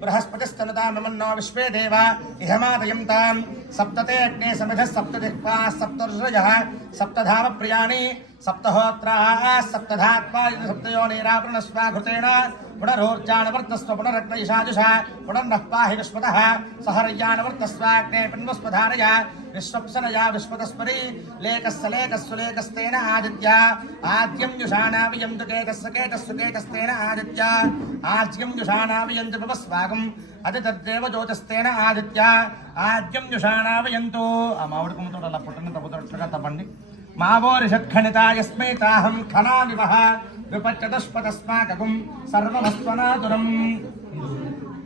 बृहस्पतिस्तनुतामन्नो विश्वे देवा इहमादयन्तां सप्तते अग्ने समिधः सप्तदिक्पाः सप्तर्षयः सप्तधाम प्रियाणि सप्तहोत्राः सप्तधात्मा सप्तयोनिरावृणस्वाघृतेन पुनरोर्जानवर्तस्व पुनरग्नयिषाजुषा पुनर्नः पाहि विश्वतः सहर्यानवर्तस्वाग्ने पिन्वस्वधारय विश्वप्सनया विश्वतस्परि लेकस्सलेकस्सुलेकस्तेन आदित्या आद्यं युषाणावियन्तु केतस्सुकेतस्सुकेतस्तेन आदित्या आज्यं युषाणावियन्तु भवस्वागम् अदितद्देव ज्योतिस्तेन आदित्या आद्यं युषाणावियन्तु आ माविडिकम्मतो अला पुट्टनि तब्बुतट्लुगा तब्बंడి मावोरिषत्खनिता यस्मै ताहं खनामि वः विपच्यतस्पतस्माकं सर्वमस्त्वनातुरम्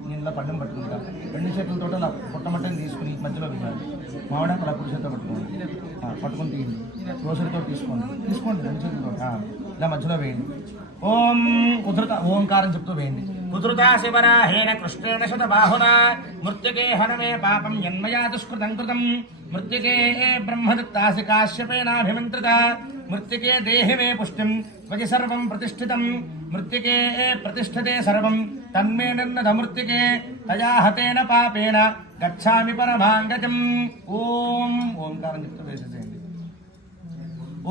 నీళ్ళ పడ్డం పట్టుకుంటా రెండు చేతులతో అలా పుట్టమట్టని తీసుకుని మధ్యలో వేయాలి మామిడాకు అలా కుడి చేతితో పట్టుకొని తీయండి రోసడితో తీసుకోండి రెండు చేతులతో ఇలా మధ్యలో వేయండి ఓం ఉధృత ఓంకారం చెప్తూ వేయండి ఉధృతా శివరాహేన కృష్ణేణ శతబాహునా మృత్యుకే హనమే పాపం యన్మయా దుష్కృతం కృతం మృత్యుకే బ్రహ్మదత్తాసి కాశ్యపేనాభిమంత్రిత మృత్యుకే దేహి మే పుష్టిం త్వయి సర్వం ప్రతిష్ఠితం మృత్యుకే ప్రతిష్ఠతే సర్వం తన్మే నిర్నద మృత్యుకే తయా హతేన పాపేన గచ్ఛామి పరమాంగజం ఓం ఓంకారం చెప్తూ వేసేసేయండి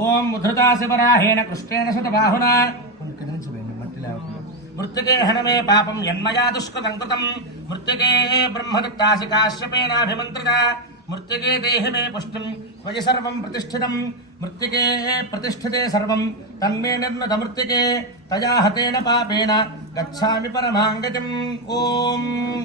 ఓం ఉధృతా శివరాహేన కృష్ణేణ శతబాహునా కిందించవేయండి మట్టి లేకుండా మృత్యుకే హనమే పాపం యన్మయా దుష్కృతం కృతం మృత్యుకే బ్రహ్మదత్తాసి కాశ్యపేనాభిమంత్రిత మృత్యుకే దేహి మే పుష్టిం త్వయి సర్వం ప్రతిష్ఠితం మృత్యుకే ప్రతిష్ఠితే సర్వం తన్మే నిర్నద మృత్యుకే తయా హతేన పాపేన గచ్ఛామి పరమాంగజం ఓం